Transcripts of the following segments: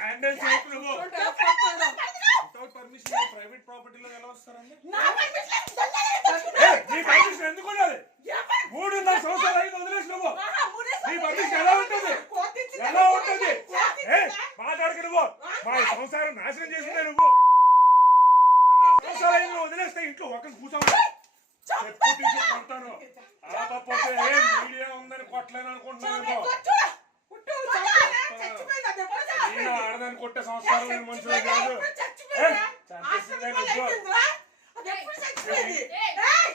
Handle చేయకు నువ్వు without permission private ప్రాపర్టీలో ఎలా వస్తారండి? నీ పర్మిషన్ ఎందుకు ఉండాలి? 3.5 సంవత్సరాలు అయింది వదిలేసి నువ్వు. నీ పర్మిషన్ ఎలా ఉంటుంది? ఎలా ఉంటుంది? మాట్లాడక నువ్వు మా సంసారం నాశనం చేసిందే నువ్వు. సంవత్సరాలు అయింది వదిలేస్తే ఇంట్లో ఒకరిని కూర్చోవాలి ఎప్పుడు తీసుకుంటాను. ఆపపోతే మీడియా ఉందని కొట్టలేను అనుకుంటున్నాను. ఆడదాన్ని కొట్టే సంస్కారం నేను మనుషులు కాదు.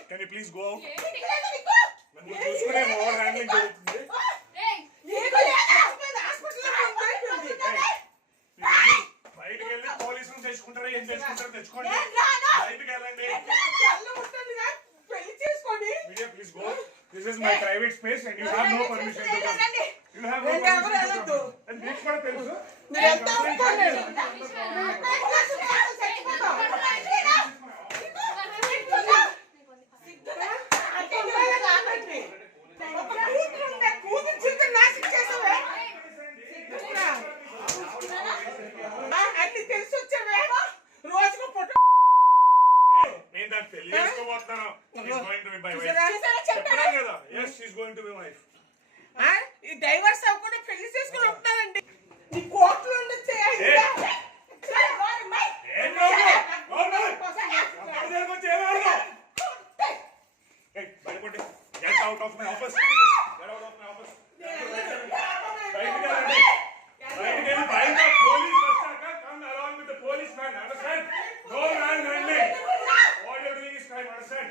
Can you please go out? నువ్వు చూసుకునే ఓవర్ హ్యాండ్లింగ్ జరుగుతుంది. బయటకు వెళ్ళి పోలీసులు తెచ్చుకుంటారా? ఏం తెచ్చుకుంటారో తెచ్చుకోండి. బయటకు వెళ్ళండి. Media, please go. This is my private space and you have no permission to come. You have no permission to come. And this one telusu. Yes, she is going to be my wife. ఈ divorce అవ్వకుండా పెళ్లి చేసుకుని ఉంటానండి. నీ కోర్టులో ఉండొచ్చేయండి. Get out of my office. Get out of my office. Bhai, police vachaka come along with the policeman. Understand? No man handling. All you are doing is crime. Understand?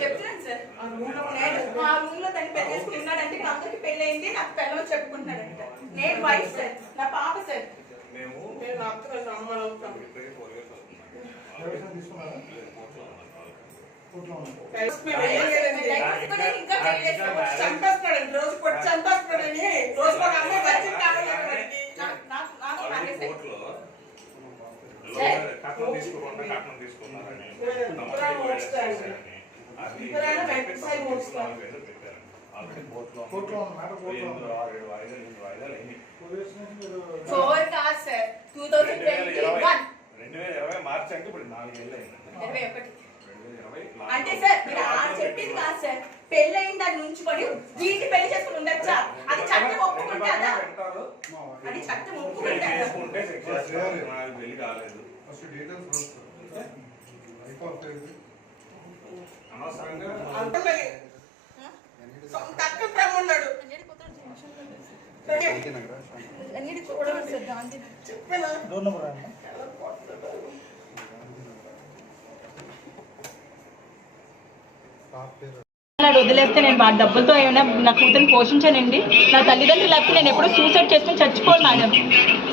చెప్తున్నాను sir. ఆ room లో తను పెళ్లి చేసుకున్నాడంటే అందరికి పెళ్లి అయింది. నాకు పెళ్ళని చెప్పుకుంటున్నాడంట. నేను వైఫ్ సార్. నా పాప సార్. నేను అత్తగా అమ్మాయి అవుతాను. ఇంకా చంపేస్తున్నాడు. రోజు కొట్టి చంపేస్తున్నాడని రోజు ఒక అమ్మాయి వచ్చింది. మార్చి అంటే ఇప్పుడు 4 ఏళ్ళు అయింది. అంటే సార్ మీరు చెప్పింది కాదు సార్. పెళ్లి అయిన దాన్ని ఉంచుకొని వీటి పెళ్లి చేసుకుని ఉండొచ్చా? అది చట్టం ఒప్పుకుంటే అదా? అది చట్టం ఒప్పుకుంటే పెళ్లి కాలేదు. అనవసరంగా తక్కువ ప్రమాణాడు చెప్పాను. వదిలేస్తే నేను వాడి డబ్బులతో ఏమైనా నా కూతురిని పోషించానండి. నా తల్లిదండ్రులు లేకపోతే నేను ఎప్పుడూ సూసైడ్ చేసుకుని చచ్చిపోను మేడం.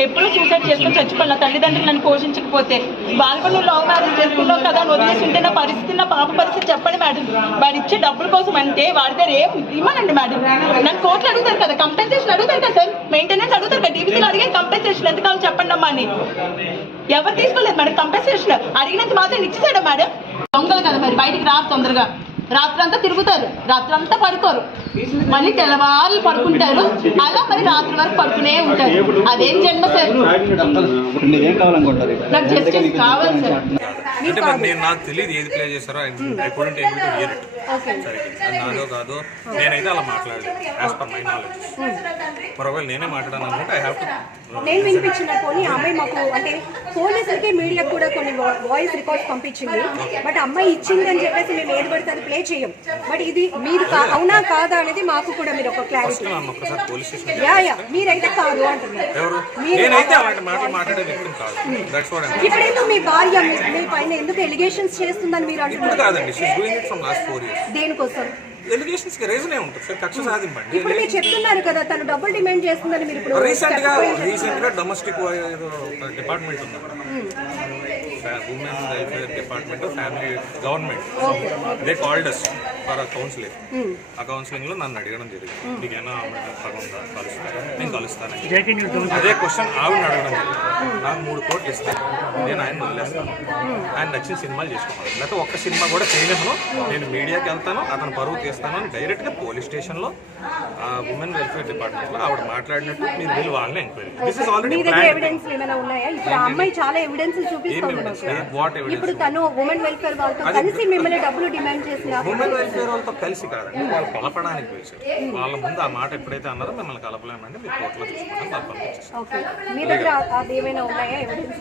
ఎప్పుడూ సూసైడ్ చేసుకుని చచ్చిపోను. నా తల్లిదండ్రులు నన్ను పోషించకపోతే వాళ్ళు నువ్వు లవ్ మ్యారేజ్ చేసుకున్నావు కదా అని వదిలేస్తుంటే నా పరిస్థితి, నా పాప పరిస్థితి చెప్పండి మేడం. వాడు ఇచ్చే డబ్బుల కోసం అంటే వాడి దగ్గర ఏం ఇవ్వనండి మేడం. నాకు కోట్లు అడుగుతారు కదా, కంపెన్సేషన్ అడుగుతారు కదా సార్, మెయింటెనెన్స్ అడుగుతారు కదా. డీబీసీలో అడిగే కంపెన్సేషన్ ఎంత కావాలి చెప్పండి అమ్మా అని. ఎవరు తీసుకోలేదు మేడం కంపెన్సేషన్. అడిగినంత మాత్రం ఇచ్చేసాడా మేడం? దొంగలు కదా మరి, బయటికి రాదు తొందరగా. రాత్రంతా తిరుగుతారు, రాత్రంతా పడుకోరు, మళ్ళీ తెల్లవారులు పడుకుంటారు. అలా మరి రాత్రి వరకు పడుకునే ఉంటారు. అదేం జన్మ సార్? నాకు జస్టిస్ కావాలి సార్. నాకు తెలియదు ఏది ప్లే చేస్తారో. నాదో కాదో నేనైతే అలా మాట్లాడలేదు. As per my knowledge. ఒకవేళ నేనే మాట్లాడాను అనుకుంటే ఐ హావ్ టు. నేను వినిపించిన కొన్ని అమ్మాయి మాకు అంటే పోలీసులకి మీడియాకు కూడా కొన్ని వాయిస్ రికార్డ్స్ పంపించింది. బట్ అమ్మాయి ఇచ్చింది అని చెప్పేసి మేము ఏది పడితే అది ప్లే చేయం. బట్ ఇది మీరు అవునా కాదా అనేది మాకు కూడా మీరు ఒక క్లారిటీ. మీరైతే కాదు అంటున్నారు. ఇప్పుడేందుకు మీ భార్య మీ పైన ఎందుకు ఎలిగేషన్స్ చేస్తుందని మీరు అంటున్నారు? దేనికోసం? ఎలిగేషన్స్ కి రీజనే ఉంటుంది సార్, కక్ష సాధింపండి. ఇప్పుడు మీరు చెప్తున్నారు కదా తను డబ్బుల్ డిమాండ్ చేస్తుందని, మీరు ఇప్పుడు రీసెంట్ గా డొమెస్టిక్ ఏదో డిపార్ట్మెంట్ ఉంది women welfare department family government, they called us for counselling. ఆ కౌన్సిలింగ్ లో నన్ను అడగడం జరిగింది, మీకేనా కలుస్తారా? నేను కలుస్తాను. అదే క్వశ్చన్ ఆవిడ అడగడం జరిగింది. నాకు 3 కోట్లు ఇస్తే నేను ఆయన వదిలేస్తాను, ఆయన నచ్చిన సినిమాలు చేసుకోవాలి, లేకపోతే ఒక్క సినిమా కూడా చేయలేను, నేను మీడియాకి వెళ్తాను, అతను పరువు తీస్తాను అని డైరెక్ట్ గా పోలీస్ స్టేషన్ లో ఉమెన్ వెల్ఫేర్ డిపార్ట్మెంట్ లో ఆవిడ మాట్లాడినట్టు మీరు వెళ్ళి వాళ్ళని enquiry. This is already evidence ఏమైనా ఉన్నాయా? ఇప్పుడు ఆ అమ్మాయి చాలా ఎవిడెన్స్ చూపిస్తుంది. ఇప్పుడు తను ఉమెన్ వెల్ఫేర్ వాళ్ళతో కలిసి మిమ్మల్ని డబ్బులు డిమాండ్ చేసిన ఉమెన్ వెల్ఫేర్ వాళ్ళతో కలిసి కాదండి, వాళ్ళు కలపడానికి పిలిచారు. వాళ్ళ ముందు ఆ మాట ఎప్పుడైతే అన్నారో మిమ్మల్ని కలపలేమంటే మీరు కోర్టులో చూసుకుంటాం, వాళ్ళు పంపించేస్తారు. మీ దగ్గర అదేమైనా ఉన్నాయా ఎవిడెన్స్?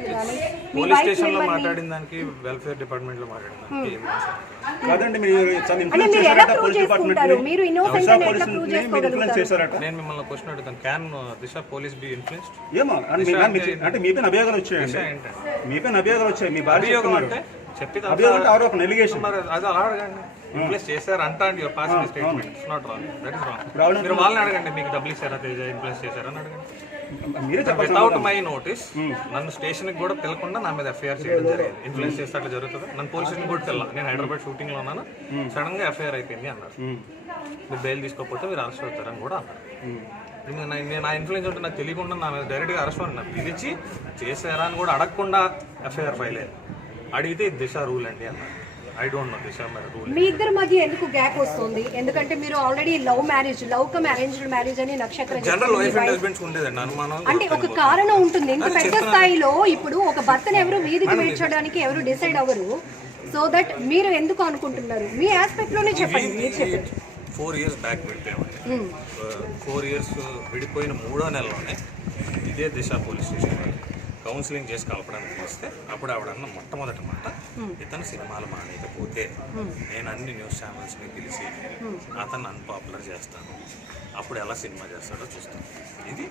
పోలీస్ స్టేషన్ లో మాట్లాడిన దానికి వెల్ఫేర్ డిపార్ట్మెంట్ లో మాట్లాడిన దానికి కాదండి. మీరు నేను మిమ్మల్ని క్వశ్చన్ అడుగుతాను, can Disha police B influenced? ఏమో అంటే మీపైన అభియోగాలు వచ్చాయండి, మీపైన అభియోగాలు వచ్చాయి. మీ భార్య అంటే చెప్పి ఆరోపణ ఎలిగేషన్ మరి అది అలా అడగండి. ఇన్ఫ్లుయెన్స్ చేశారు అంట అండి, your passing statement it's not wrong, that is wrong. మీరు వాళ్ళని అడగండి, మీకు డబ్బులు ఇచ్చారా తేజ, ఇన్ఫ్లుయెన్స్ చేశారని అడగండి. మీరే చెప్పండి. వితౌట్ మై నోటీస్ నన్ను స్టేషన్ కి కూడా పిలకుండా నా మీద ఎఫ్ఐఆర్ చేయడం జరిగింది. ఇన్ఫ్లుయెన్స్ చేస్తే అట్లా జరుగుతుంది. నన్ను పోలీస్ స్టేషన్ కూడా పిల్ల, నేను హైదరాబాద్ షూటింగ్ లో ఉన్నాను, సడన్ గా ఎఫ్ఐఆర్ అయిపోయింది అన్నారు. మీరు బెయిల్ తీసుకోకపోతే మీరు అరెస్ట్ అవుతారని కూడా అన్నారు. నేను నా ఇన్ఫ్లుయెన్స్ ఉంటే నాకు తెలియకుండా నా మీద డైరెక్ట్ గా అరెస్ట్ అవ్వండి, నాకు పిలిచి చేశారా అని కూడా అడగకుండా ఎఫ్ఐఆర్ ఫైల్ అయ్యింది. అడిగితే దిశ రూల్ అండి అన్నారు. I don't know Disha rule. మీ ఇద్దరి మధ్య ఎందుకు గ్యాప్ వస్తుంది? ఎందుకంటే మీరు already love cum arranged marriage అని నక్షత్ర జనరల్ వైఫ్ అండ్ హస్బెండ్స్ ఉండేదండి అనుమానం. అంటే ఒక కారణం ఉంటుంది. ఇంత పెద్ద స్థాయిలో ఇప్పుడు ఒక భర్తను ఎవరు వీధికి వేర్చడానికి ఎవరు డిసైడ్ అవ్వరు. సో దట్ మీరు ఎందుకు అనుకుంటున్నారు? మీ ఆస్పెక్ట్ లోనే చెప్పండి, మీరు చెప్పండి. 4 years బ్యాక్ విడిపోయామండి. 4 years విడిపోయిన 3వ నెలలోనే ఇదే దిశ పోలీస్ స్టేషన్ కౌన్సిలింగ్ చేసి కలపడానికి పిలిస్తే అప్పుడు ఆవిడన్న మొట్టమొదటి మాట, ఇతను సినిమాలు మానేయకపోతే నేను అన్ని న్యూస్ ఛానల్స్ని పిలిచి అతను అన్పాపులర్ చేస్తాను, అప్పుడు ఎలా సినిమా చేస్తాడో చూస్తాను. ఇది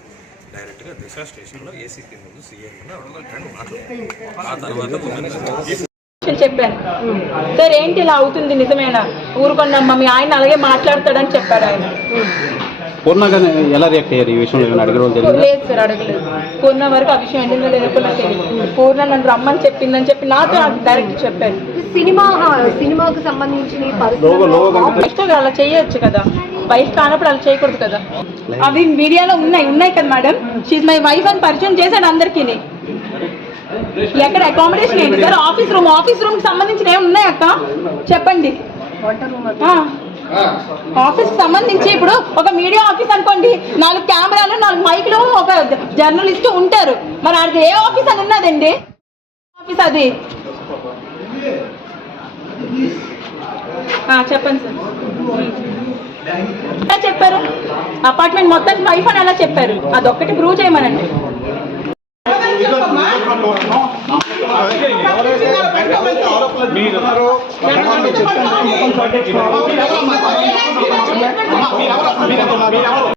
డైరెక్ట్గా దిశ స్టేషన్లో ఏసీపీ ముందు సీఎం ముందు ఆవిడ మాట్లాడారు. ఆ తర్వాత చెప్పాను, సార్ ఏంటి ఇలా అవుతుంది, నిజమేనా, ఊరుకొండమ్మా మీ ఆయన అలాగే మాట్లాడతాడని చెప్పారు ఆయన. పూర్ణగా ఎలా రియాక్ట్ అయ్యారు ఈ విషయంలో? అడగడం లేదు సార్, అడగలేదు. పూర్ణ వరకు ఆ విషయం ఏంటో లేదో నాకు తెలియదు. పూర్ణ నన్ను రమ్మని చెప్పిందని చెప్పి నాతో డైరెక్ట్ చెప్పారు. సినిమాకు సంబంధించిన అలా చేయొచ్చు కదా, వైఫ్ కానప్పుడు అలా చేయకూడదు కదా. అవి మీడియాలో ఉన్నాయి కదా మేడం, షీజ్ మై వైఫ్ అని పరిచయం చేశాడు అందరికీ. ఎక్కడ అకామిడేషన్ ఏంటి సార్? ఆఫీస్ రూమ్ కి సంబంధించిన ఏమి ఉన్నాయి అక్క చెప్పండి. ఆఫీస్ సంబంధించి ఇప్పుడు ఒక మీడియా ఆఫీస్ అనుకోండి, 4 కెమెరాలు 4 మైకులు ఒక జర్నలిస్ట్ ఉంటారు. మరి అది ఏ ఆఫీస్ అని ఉన్నదండి? ఆఫీస్ అది చెప్పండి సార్. ఎలా చెప్పారు? అపార్ట్మెంట్ మొత్తానికి వైఫ్ అని ఎలా చెప్పారు? అదొక్కటి ప్రూవ్ చేయమనండి. మీరు